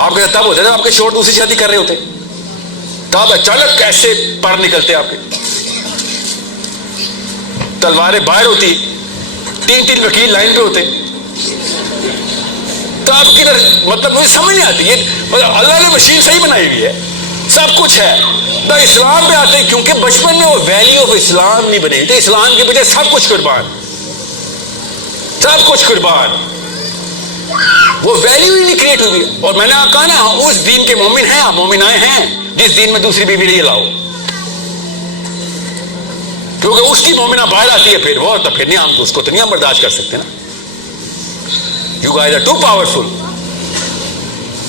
آپ کے تب ہوتے جب آپ کے شوہر دوسری شادی کر رہے ہوتے، تب اچانک کیسے پر نکلتے آپ کے، تلواریں باہر ہوتی، تین تین وکیل لائن پہ ہوتے، تب کدھر مطلب مجھے سمجھ نہیں آتی. یہ مطلب اللہ نے مشین صحیح بنائی ہوئی ہے، سب کچھ ہے. تو اسلام پہ آتے ہیں کیونکہ بچپن میں وہ ویلیو آف اسلام نہیں بنے تو اسلام کے بجائے سب کچھ قربان، سب کچھ قربان، وہ ویلیو ہی نہیں کریٹ ہوئی. اور میں نے کہا نا اس دین کے مومن ہیں، آپ مومن آئے ہیں جس دین میں دوسری بیوی نہیں لاؤ، کیونکہ اس کی مومنہ باہر آتی ہے پھر وہ، تو پھر نہیں ہم اس کو تو نہیں ہم برداشت کر سکتے نا. You guys are too powerful.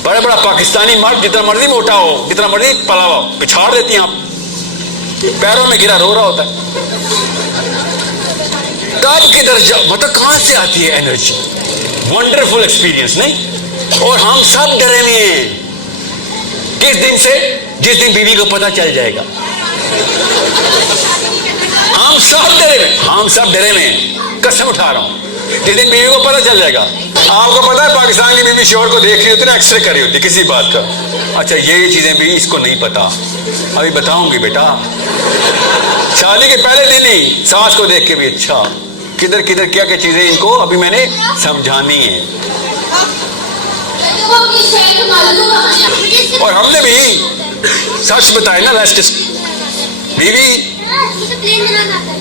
بڑا بڑا پاکستانی مرد جتنا مرضی موٹا ہو، جتنا مرضی پلا ہو، پچھاڑ دیتی ہیں آپ، پیروں میں گرا رو رہا ہوتا ہے. تب کے درجہ مطلب کہاں سے آتی ہے انرجی؟ ونڈرفل ایکسپیرینس نہیں؟ اور ہم سب ڈرے ہوئے ہیں کس دن سے؟ جس دن بیوی کو پتہ چل جائے گا. ہم سب ڈرے ہوئے، ہم سب ڈرے ہوئے ہیں، قسم اٹھا رہا ہوں. جس دن بیوی کو پتہ چل جائے گا. آپ کو پتا ہے پاکستان کی بیوی شوہر کو دیکھ رہی ہوتی ہے نا، ایکس رے کری ہوتی کسی بات کا، اچھا یہ چیزیں بھی اس کو نہیں پتا، ابھی بتاؤں گی بیٹا. شادی کے پہلے دن ہی ساس کو دیکھ کے بھی اچھا کدھر کدھر کیا کیا چیزیں ان کو ابھی میں نے سمجھانی ہے. اور ہم نے بھی سچ بتایا نا، ریسٹ بیوی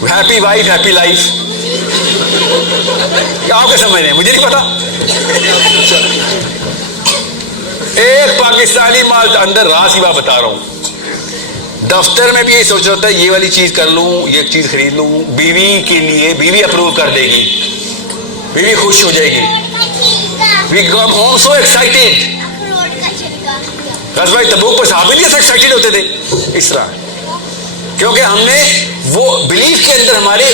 ہیپی وائف ہیپی لائف. آپ کے سمجھ رہے ہیں، مجھے نہیں پتا. ایک پاکستانی مال اندر راز کی بات بتا رہا ہوں، دفتر میں بھی یہی سوچ رہا ہوتا ہے یہ والی چیز کر لوں، یہ چیز خرید لوں، بیوی کے لیے بیوی اپروو کر دے گی، بیوی خوش ہو جائے گی. We come home so excited. غزوہ تبوک پر صحابہ نہیں ایکسائٹیڈ ہوتے تھے اس طرح، کیونکہ ہم نے وہ بلیف کے اندر ہمارے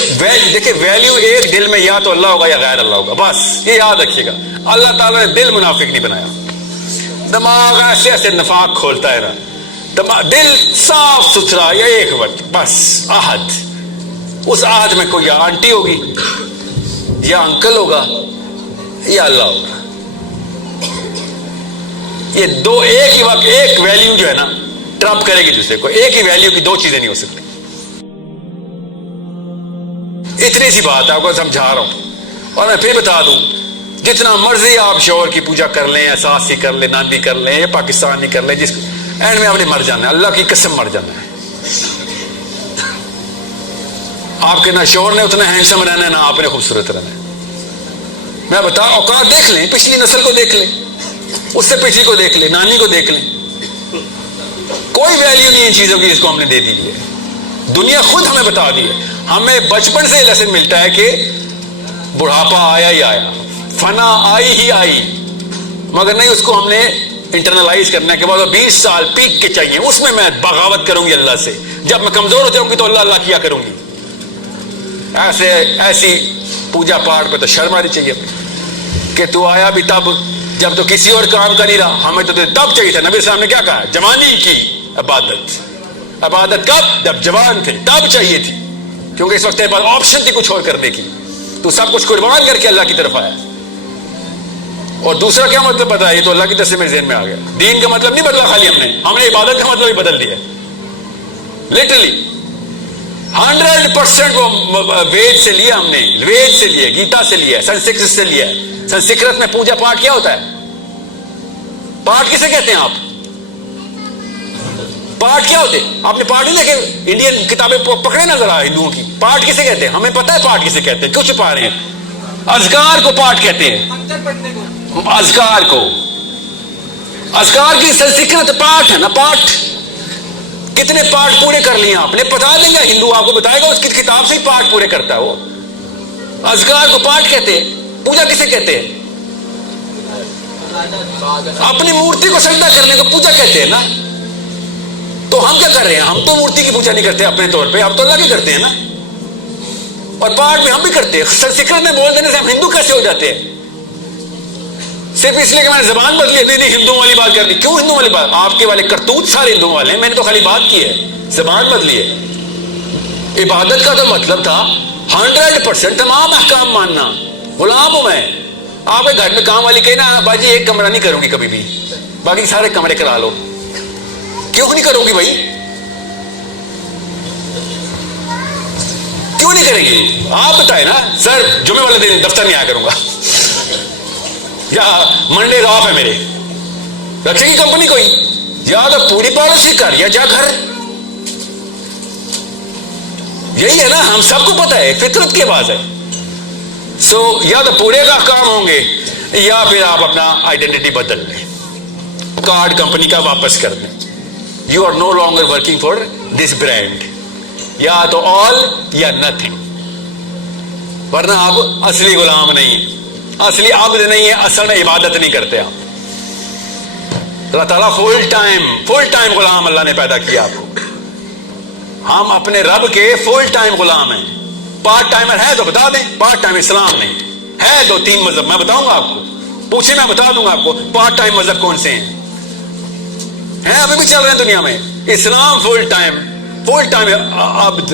دیکھیں ویلیو ایک دل میں یا تو اللہ ہوگا یا غیر اللہ ہوگا، بس یہ یاد رکھیے گا. اللہ تعالیٰ نے دل منافق نہیں بنایا، دماغ ایسے ایسے نفاق کھولتا ہے نا، دل صاف ستھرا یا ایک وقت بس عہد. اس عہد میں کوئی یا آنٹی ہوگی یا انکل ہوگا یا اللہ ہوگا. یہ دو ایک ہی وقت ایک ویلیو جو ہے نا ٹرمپ کرے گی دوسرے کو. ایک ہی ویلیو کی دو چیزیں نہیں ہو سکتی. اتنی سی بات آپ کو سمجھا رہا ہوں. اور میں پھر بتا دوں، جتنا مرضی آپ شوہر کی پوجا کر لیں، ساس ہی کر لیں، ناندی کر لیں، یا پاکستان ہی کر لیں، جس اینڈ میں آپ نے مر جانا ہے، اللہ کی قسم مر جانا ہے. آپ کے نہ شوہر نے اتنا ہینڈسم رہنا ہے نہ آپ نے خوبصورت رہنا ہے. میں بتا اوقات دیکھ لیں، پچھلی نسل کو دیکھ لیں، اس سے پچھلی کو دیکھ لیں، نانی کو دیکھ لیں، کوئی ویلیو نہیں ان چیزوں کی جس کو ہم نے دے دی ہے. دنیا خود ہمیں بتا دی ہے. ہمیں بچپن سے لیسن ملتا ہے کہ بڑھاپا آیا ہی آیا، فنا آئی ہی آئی، مگر نہیں اس کو ہم نے انٹرنلائز کرنا ہے کہ بعد 20 سال پیک کے چاہیے، اس میں بغاوت کروں گی اللہ سے. جب میں کمزور ہو جاؤں گی تو اللہ اللہ کیا کروں گی. ایسی پوجا پاٹ پہ تو شرم آنی چاہیے کہ تو آیا بھی تب جب تو کسی اور کام کا نہیں رہا. ہمیں تو تب چاہیے تھا. نبی صاحب نے کیا کہا؟ جوانی کی عبادت. عبادت کب؟ جب جوان تھے تب چاہیے تھی، کیونکہ اس وقت تیرے پاس آپشن تھی کچھ اور کرنے کی. تو سب کچھ قربان کر کے اللہ کی طرف آیا. اور دوسرا کیا مطلب پتا ہے؟ یہ تو اللہ کی طرف سے میرے ذہن میں آ گیا. دین کا مطلب نہیں بدلا خالی ہم نے عبادت کا مطلب ہی بدل دیا لٹرلی. 100% وہ وید سے لیا، ہم نے وید سے لیا، گیتا سے لیا، سنسکرت سے لیا. سنسکرت میں پوجا پاٹ کیا ہوتا ہے؟ پاٹ کسے کہتے ہیں آپ؟ پاٹ کیا ہوتے؟ آپ نے پاٹ نہیں دیکھے؟ انڈین کتابیں پکڑے نہ ذرا ہندوؤں کی. پاٹ کسے کہتے ہیں؟ ہمیں پتہ ہے پاٹ کسے کہتے ہیں، کیوں چھپا رہے ہیں؟ اذکار کو پاٹ کہتے ہیں. اذکار کو، اذکار کی سنسکرت پاٹ ہے نا. پاٹ کتنے پاٹ پورے کر لیے آپ نے؟ بتا دیں گے، ہندو آپ کو بتائے گا، اس کی کتاب سے ہی پاٹ پورے کرتا ہے وہ. اذکار کو پاٹ کہتے ہیں. پوجا کسے کہتے ہیں؟ اپنی مورتی کو سجدہ کرنے کو پوجا کہتے ہیں نا. تو ہم کیا کر رہے ہیں؟ ہم تو مورتی کی پوجا نہیں کرتے اپنے طور پہ، ہم تو اللہ کی کرتے ہیں نا. اور پاٹ بھی ہم بھی کرتے ہیں. سنسکرت میں بول دینے سے ہم ہندو کیسے ہو جاتے ہیں؟ صرف اس لیے کہ میں نے زبان بدلی. نہیں ہندوؤں والی بات کر دی. کیوں ہندوؤں والی بات؟ آپ کے والے کرتوت سارے ہندوؤں والے ہیں. میں نے تو خالی بات کی ہے، زبان بدلی ہے. عبادت کا تو مطلب تھا 100% تمام احکام ماننا. غلام ہوں میں. آپ کے گھر میں کام والی کہے نا باجی ایک کمرہ نہیں کروں گی کبھی بھی، باقی سارے کمرے کرا لو. کیوں نہیں کرو گی بھائی؟ کیوں نہیں کریں گی؟ آپ بتائیں نا. سر جمعے والے دن دفتر نہیں آیا کروں گا یا منڈے آف ہے میرے. رکھے گی کمپنی کوئی؟ یا تو پوری پالیسی کر یا جا گھر. یہی ہے نا, ہم سب کو پتا ہے, فطرت کی بات ہے. سو یا تو پورے کا کام ہوں گے یا پھر آپ اپنا آئیڈینٹی بدل لیں, کارڈ کمپنی کا واپس کر دیں. You are no longer working for this brand. یا تو آل یا نتھنگ, ورنہ آپ اصلی غلام نہیں ہیں, اصلی عبد نہیں ہے, اصل میں عبادت نہیں کرتے آپ. اللہ تعالیٰ فل ٹائم غلام اللہ نے پیدا کیا آپ کو. ہم اپنے رب کے فل ٹائم غلام ہیں. پارٹ ٹائمر ہے تو بتا دیں, پارٹ ٹائم اسلام نہیں ہے. 2-3 مذہب میں بتاؤں گا آپ کو, پوچھیں میں بتا دوں گا آپ کو پارٹ ٹائم مذہب کون سے ہیں ابھی بھی چل رہے ہیں دنیا میں. اسلام فل ٹائم عبد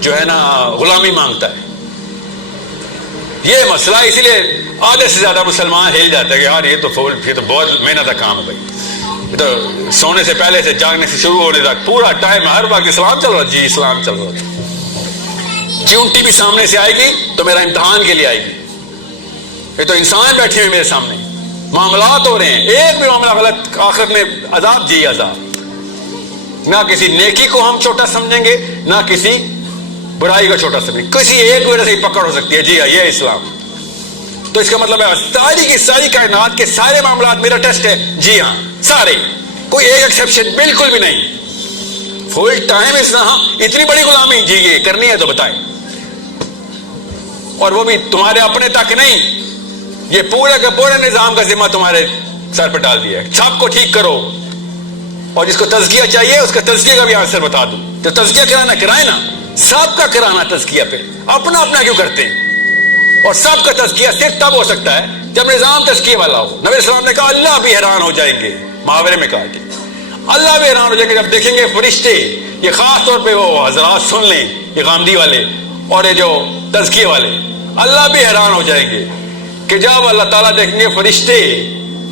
جو ہے نا غلامی مانگتا ہے. یہ مسئلہ اسی لیے آدھے سے زیادہ مسلمان ہل جاتے ہیں کہ یار یہ تو بہت محنت کا کام ہے بھائی. یہ تو سونے سے پہلے سے جاگنے سے شروع ہونے تک پورا ٹائم ہر وقت اسلام چل رہا. جی اسلام چل رہا. چونٹی بھی سامنے سے آئے گی تو میرا امتحان کے لیے آئے گی. یہ تو انسان بیٹھے ہوئے میرے سامنے, معاملات ہو رہے ہیں, ایک بھی معاملہ غلط آخر میں عذاب. جی عذاب. نہ کسی نیکی کو ہم چھوٹا سمجھیں گے, نہ کسی برائی کو چھوٹا سمجھیں گے. کسی ایک وجہ سے ہی پکڑ ہو سکتی ہے. جی ہاں, یہ اسلام. تو اس کا مطلب ہے ساری کی ساری کائنات کے سارے معاملات میرا ٹیسٹ ہے. جی ہاں سارے, کوئی ایک ایکسیپشن بالکل بھی نہیں. فل ٹائم اسلام. اتنی بڑی غلامی جی یہ کرنی ہے تو بتائیں, اور وہ بھی تمہارے اپنے تک نہیں. یہ پورے کے پورے نظام کا ذمہ تمہارے سر پہ ڈال دیا ہے. سب کو ٹھیک کرو, اور جس کو تزکیہ چاہیے اس کا تزکیہ کا بھی آنسر بتا دوں. جو تزکیہ کرانا کرائے نا, سب کا کرانا تزکیہ پہ, اپنا اپنا کیوں کرتے ہیں. اور سب کا تزکیہ صرف تب ہو سکتا ہے جب نظام تزکیہ والا ہو. نبی السلام نے کہا اللہ بھی حیران ہو جائیں گے, محاورے میں کہا کہ اللہ بھی حیران ہو جائیں گے جب دیکھیں گے فرشتے. یہ خاص طور پہ وہ حضرات سن لیں, یہ غامدی والے اور یہ جو تزکیہ والے, اللہ بھی حیران ہو جائیں گے کہ جب اللہ تعالیٰ دیکھیں گے فرشتے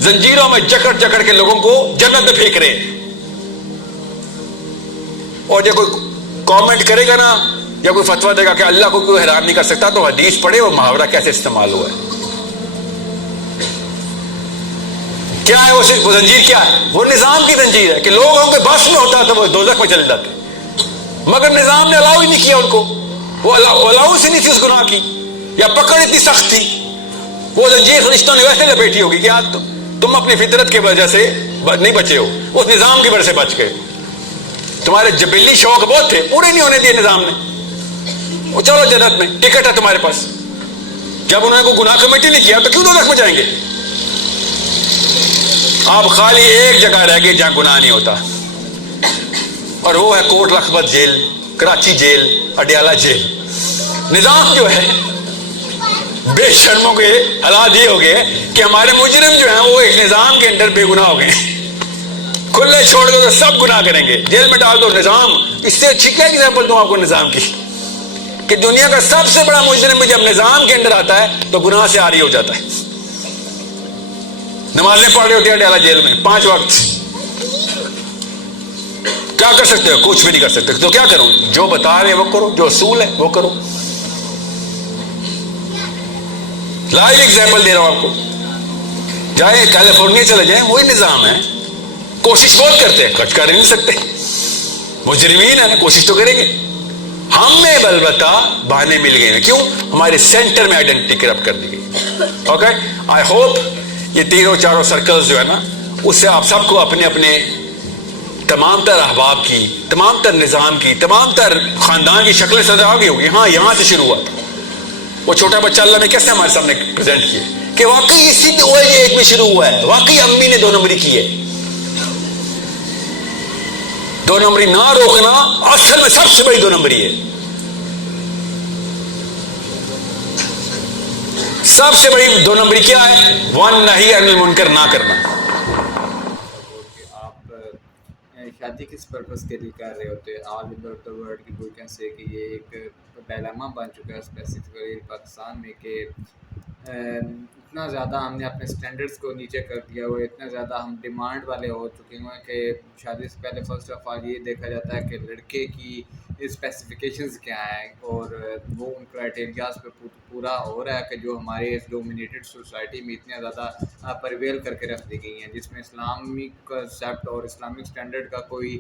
زنجیروں میں جکڑ کے لوگوں کو جنت میں پھینک رہے ہیں. اور جو کوئی کامنٹ کرے گا نا یا کوئی فتویٰ دے گا کہ اللہ کو کوئی حیران نہیں کر سکتا, تو حدیث پڑھے وہ محاورہ کیسے استعمال ہوا ہے. کیا ہے وہ زنجیر؟ کیا ہے وہ؟ نظام کی زنجیر ہے کہ لوگوں کے بس میں ہوتا تو وہ دوزخ میں چلے جاتے, مگر نظام نے الاؤ ہی نہیں کیا ان کو. وہ الاؤ سے نہیں تھی اس گناہ کی, یا پکڑ اتنی سخت تھی. وہ زنجیر فرشتوں نے ویسے لپیٹی ہوگی کہ آج تم اپنی فطرت کی وجہ سے نہیں بچے ہو, اس نظام کی وجہ سے بچ گئے. تمہارے جبلی شوق بہت تھے, پورے نہیں ہونے دیے نظام نے. وہ چلو جنت میں ٹکٹ ہے تمہارے پاس. جب انہوں نے کوئی گناہ کمیٹی نہیں کیا تو کیوں دوزخ میں جائیں گے؟ آپ خالی ایک جگہ رہ گئے جہاں گناہ نہیں ہوتا, اور وہ ہے Kot Lakhpat jail, Karachi jail, Adiala jail. نظام جو ہے بے شرموں کے حالات یہ ہو گئے کہ ہمارے مجرم جو ہیں وہ ایک نظام کے اندر بے گناہ ہو گئے. کھلے چھوڑ دو تو سب گناہ کریں گے, جیل میں ڈال دو. نظام اس سے اچھی کیا ایگزامپل دوں آپ کو نظام کی, کہ دنیا کا سب سے بڑا مجرم جب نظام کے اندر آتا ہے تو گناہ سے عاری ہو جاتا ہے. نمازیں پڑھ رہے ہوتے ہیں اڈیالہ جیل میں 5 وقت, کیا کر سکتے ہو؟ کچھ بھی نہیں کر سکتے. تو کیا کروں؟ جو بتا رہے وہ کرو, جو اصول ہے وہ کرو. لائیو ایگزامپل دے رہا ہوں آپ کو. جائیں کیلیفورنیا چلے جائیں, وہی نظام ہے. کوشش بہت کرتے ہیں, کچھ کر نہیں سکتے. مجرمین ہے نا, کوشش تو کریں گے. ہم میں البتہ بہانے مل گئے ہیں. کیوں؟ ہمارے سینٹر میں آئیڈینٹی کرپٹ کر دی گئی. اوکے, آئی ہوپ یہ 3-4 سرکلز جو ہے نا, اس سے آپ سب کو اپنے اپنے تمام تر احباب کی, تمام تر نظام کی, تمام تر خاندان کی شکلیں سزا آ گئی ہوگی. ہاں یہاں سے شروع ہوا تھا. وہ چھوٹا بچہ اللہ نے کیسے ہمارے سامنے پریزنٹ کیا کہ واقعی اسی ایج میں شروع ہوا ہے. واقعی امی نے 2 نمبری کی ہے. 2 نمبری نہ روکنا اصل میں سب سے بڑی 2 نمبری ہے. سب سے بڑی 2 نمبری کیا ہے؟ 1 نہی عن المنکر, نہ کرنا. شادی کس پرپس کے لیے کر رہے ہوتے ہیں؟ آل اوور دا ورلڈ کی وی کین سے کہ یہ ایک ڈائلاما بن چکا ہے اسپیسیفکلی پاکستان میں, کہ اتنا زیادہ ہم نے اپنے اسٹینڈرڈس کو نیچے کر دیا ہوا ہے، اتنا زیادہ ہم ڈیمانڈ والے ہو چکے ہوئے ہیں کہ شادی سے پہلے فرسٹ آف آل یہ دیکھا جاتا ہے کہ لڑکے کی اسپیسیفکیشنز کیا ہیں، اور وہ ان کرائٹیریاز پہ پورا ہو رہا ہے کہ جو ہمارے اس ڈومینیٹڈ سوسائٹی میں اتنے زیادہ پرویل کر کے رکھ دی گئی ہیں، جس میں اسلامک کنسیپٹ اور اسلامک اسٹینڈرڈ کا کوئی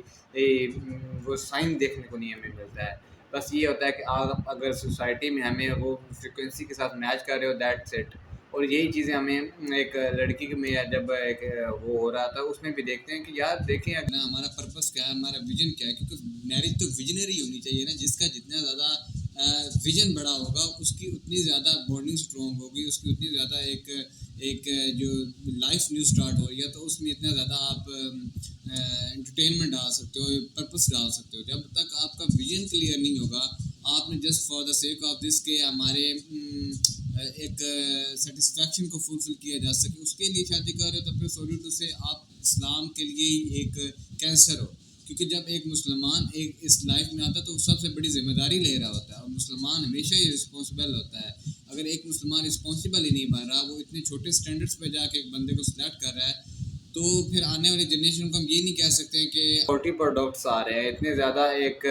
وہ سائن دیکھنے کو نہیں ہمیں ملتا ہے۔ بس یہ ہوتا ہے کہ آپ اگر سوسائٹی میں ہمیں وہ فریکوینسی کے ساتھ میچ کر رہے ہو، دیٹس اٹ۔ اور یہی چیزیں ہمیں ایک لڑکی میں جب ایک وہ ہو رہا تھا اس میں بھی دیکھتے ہیں کہ یار دیکھیں اگر ہمارا پرپس کیا ہے، ہمارا ویژن کیا ہے، کیونکہ میرج تو ویژنری ہونی چاہیے نا، جس کا جتنا زیادہ ویژن بڑا ہوگا اس کی اتنی زیادہ بانڈنگ اسٹرانگ ہوگی، اس کی اتنی زیادہ ایک جو لائف نیو اسٹارٹ ہو رہی ہے تو اس میں اتنا زیادہ آپ انٹرٹینمنٹ ڈال سکتے ہو، پرپس ڈال سکتے ہو۔ جب تک آپ کا ویژن کلیئر نہیں ہوگا، آپ نے just for the sake of this کہ ہمارے ایک سیٹسفیکشن کو فلفل کیا جا سکے، اس کے لیے شادی کر رہے ہو تو پھر سوری ٹو سے آپ اسلام کے لیے ہی ایک کینسر ہو، کیونکہ جب ایک مسلمان ایک اس لائف میں آتا ہے تو وہ سب سے بڑی ذمہ داری لے رہا ہوتا ہے، اور مسلمان ہمیشہ ہی رسپانسبل ہوتا ہے۔ اگر ایک مسلمان رسپانسبل ہی نہیں بن رہا، وہ اتنے چھوٹے اسٹینڈرڈس پہ جا کے ایک بندے کو سلیکٹ کر رہا ہے، تو پھر آنے والی جنریشن کو ہم یہ نہیں کہہ سکتے ہیں کہ فورٹی پروڈکٹس آ رہے ہیں، اتنے زیادہ ایک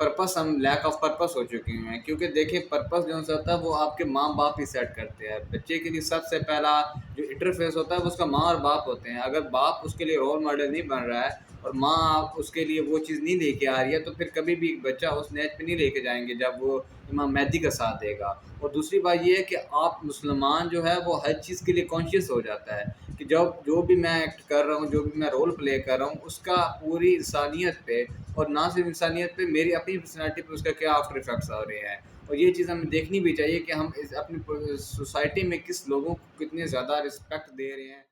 پرپس ہم لیک آف پرپس ہو چکے ہیں۔ کیونکہ دیکھیں پرپس جو ہوتا ہے وہ آپ کے ماں باپ ہی سیٹ کرتے ہیں۔ بچے کے لیے سب سے پہلا جو انٹرفیس ہوتا ہے وہ اس کا ماں اور باپ ہوتے ہیں۔ اگر باپ اس کے لیے رول ماڈل نہیں بن رہا ہے اور ماں اس کے لیے وہ چیز نہیں لے کے آ رہی ہے، تو پھر کبھی بھی بچہ اس نیچ پہ نہیں لے کے جائیں گے جب وہ امام مہدی کا ساتھ دے گا۔ اور دوسری بات یہ ہے کہ آپ مسلمان جو ہے وہ ہر چیز کے لیے کانشیس ہو جاتا ہے کہ جب جو بھی میں ایکٹ کر رہا ہوں، جو بھی میں رول پلے کر رہا ہوں، اس کا پوری انسانیت پہ، اور نہ صرف انسانیت پہ، میری اپنی پرسنالٹی پہ اس کا کیا آفٹر افیکٹس آ رہے ہیں۔ اور یہ چیز ہمیں دیکھنی بھی چاہیے کہ ہم اپنی سوسائٹی میں کس لوگوں کو کتنے زیادہ رسپیکٹ دے رہے ہیں۔